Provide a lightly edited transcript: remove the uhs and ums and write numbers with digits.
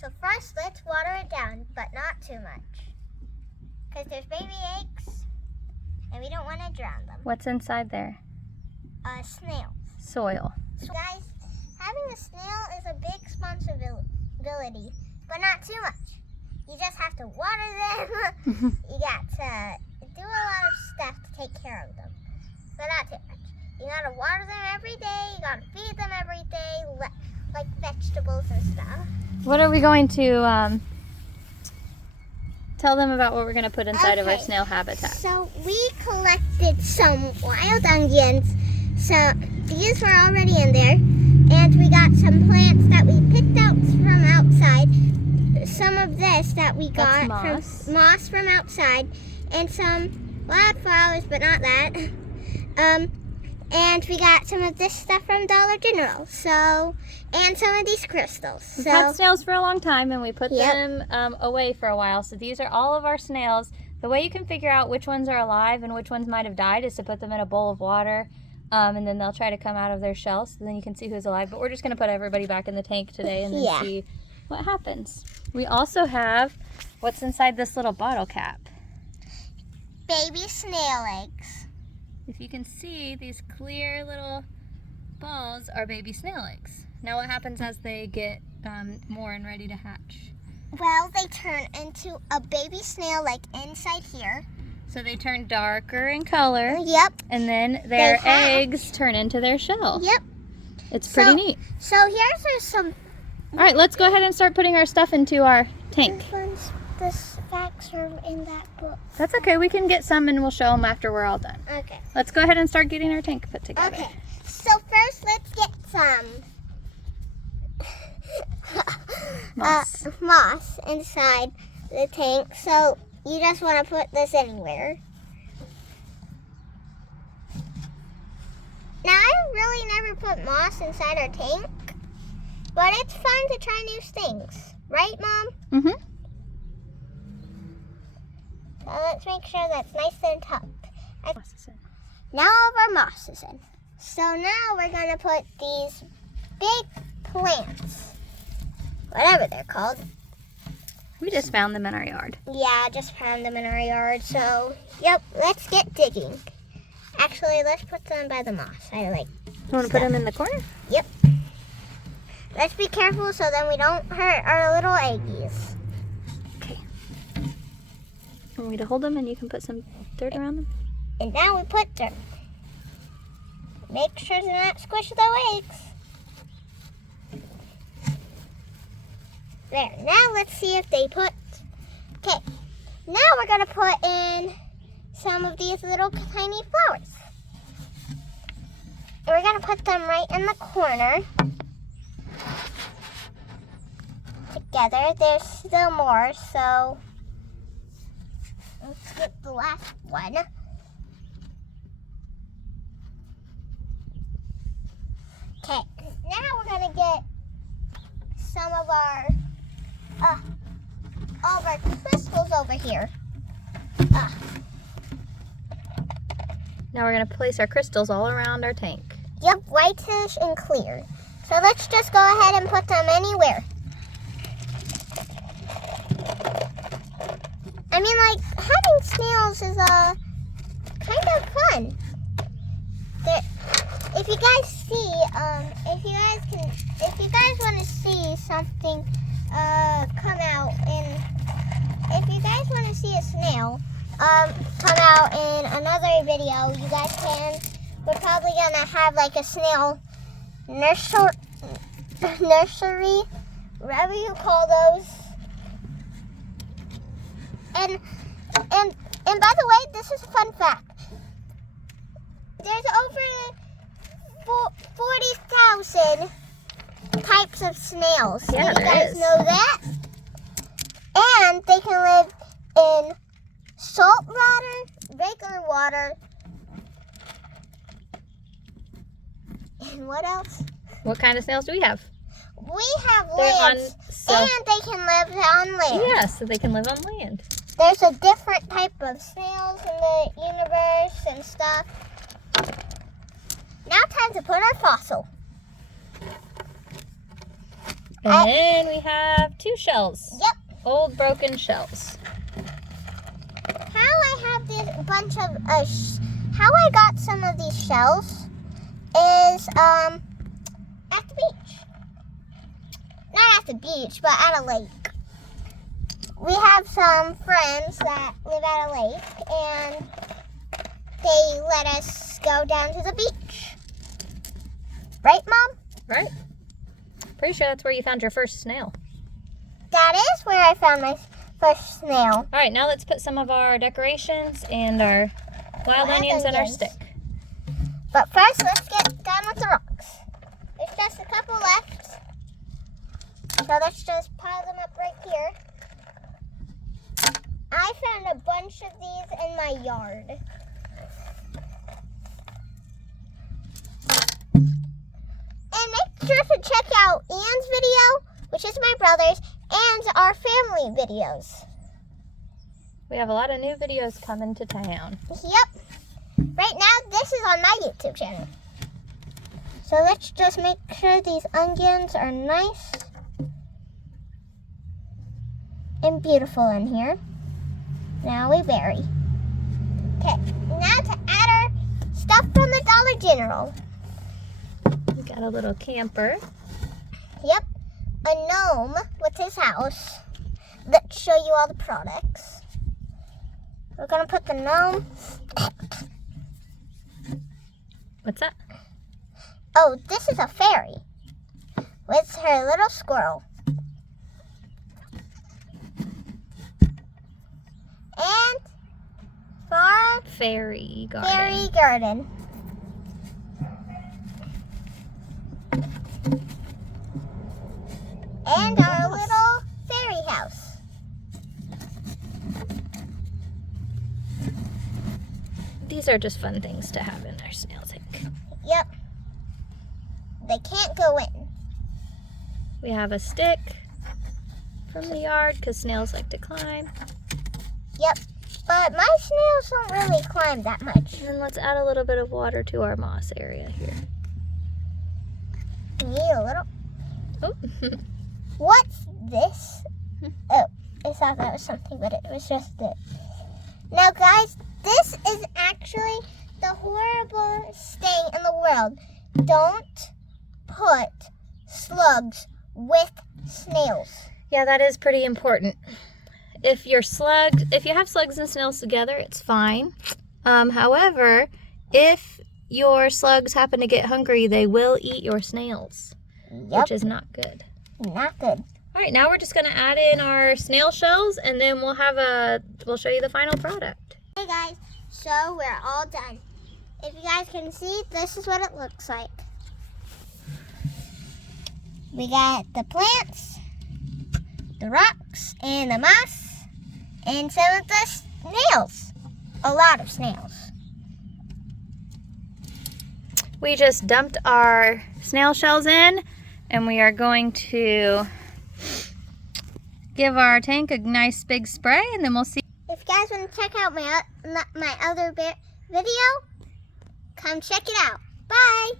So first, let's water it down, but not too much. Because there's baby eggs, and we don't want to drown them. What's inside there? Snails. Soil. So guys, having a snail is a big responsibility, but not too much. You just have to water them. You got to do a lot of stuff to take care of them, but not too much. You got to water them every day. You got to feed them every day, like vegetables and stuff. What are we going to tell them about what we're going to put inside of our snail habitat? So we collected some wild onions. So these were already in there. And we got some plants that we picked out from outside. Some of this that we got from moss from outside. And some wildflowers, but not that. And we got some of this stuff from Dollar General. So, and some of these crystals. We've had snails for a long time, and we put them away for a while. So these are all of our snails. The way you can figure out which ones are alive and which ones might have died is to put them in a bowl of water, and then they'll try to come out of their shells. So then you can see who's alive. But we're just going to put everybody back in the tank today and then see what happens. We also have what's inside this little bottle cap. Baby snail eggs. If you can see, these clear little balls are baby snail eggs. Now what happens as they get more and ready to hatch? Well, they turn into a baby snail like inside here. So they turn darker in color. Yep. And then their eggs turn into their shell. Yep. It's pretty neat. So here's some... All right, let's go ahead and start putting our stuff into our tank. The facts are in that book. That's okay. We can get some and we'll show them after we're all done. Okay. Let's go ahead and start getting our tank put together. Okay. So first, let's get some moss inside the tank. So you just want to put this anywhere. Now, I really never put moss inside our tank, but it's fun to try new things. Right, Mom? Mm-hmm. So let's make sure that's nice and tucked. Now all of our moss is in. So now we're going to put these big plants, whatever they're called. We just found them in our yard. Yeah, I just found them in our yard. So, yep, let's get digging. Actually, let's put them by the moss. You want to put them in the corner? Yep. Let's be careful so then we don't hurt our little eggies. Okay. Want me to hold them and you can put some dirt around them? And now we put dirt. Make sure to not squish the eggs. There. Now let's see if they put... Okay. Now we're going to put in some of these little tiny flowers. And we're going to put them right in the corner. Together. There's still more, so let's get the last one. Okay, now we're gonna get some of our all of our crystals over here. Now we're gonna place our crystals all around our tank. Yep, whitish and clear. So let's just go ahead and put them anywhere. I mean, like, having snails is kind of fun. If you guys see, if you guys want to see something come out if you guys want to see a snail come out in another video, you guys can. We're probably gonna have like a snail nursery, whatever you call those. And by the way, this is a fun fact. There's over 40,000 types of snails. Yeah, Did you guys know that? And they can live in salt water, regular water, and what else? What kind of snails do we have? We have land, and they can live on land. Yeah, so they can live on land. There's a different type of snails in the universe and stuff. Now time to put our fossil. And then we have 2 shells. Yep. Old broken shells. How I have this bunch of how I got some of these shells is at the beach. Not at the beach, but at a lake. We have some friends that live at a lake, and they let us go down to the beach. Right, Mom? Right. Pretty sure that's where you found your first snail. That is where I found my first snail. All right, now let's put some of our decorations and our wild onions in our stick. But first, let's get done with the rocks. There's just a couple left. So let's just pile them up right here. I found a bunch of these in my yard. And make sure to check out Ian's video, which is my brother's, and our family videos. We have a lot of new videos coming to town. Yep. Right now, this is on my YouTube channel. So let's just make sure these onions are nice and beautiful in here. Now we bury. Okay, now to add our stuff from the Dollar General. We got a little camper. Yep, a gnome with his house. Let's show you all the products. We're gonna put the gnome. What's that? Oh, this is a fairy with her little squirrel. And farm Fairy garden. fairy garden. And our little fairy house. These are just fun things to have in our snail tank. Yep. They can't go in. We have a stick from the yard because snails like to climb. Yep. But my snails don't really climb that much. And then let's add a little bit of water to our moss area here. We need a little. Oh. What's this? Oh, I thought that was something, but it was just it. Now, guys, this is actually the horriblest thing in the world. Don't put slugs with snails. Yeah, that is pretty important. If you have slugs and snails together, it's fine. However, if your slugs happen to get hungry, they will eat your snails, Yep, which is not good. not good. All right, now we're just gonna add in our snail shells, and then we'll show you the final product. Hey guys, so we're all done. If you guys can see, this is what it looks like. We got the plants, the rocks, and the moss, and some of the snails. A lot of snails. We just dumped our snail shells in, and we are going to give our tank a nice big spray, and then we'll see. If you guys want to check out my other video, come check it out. Bye!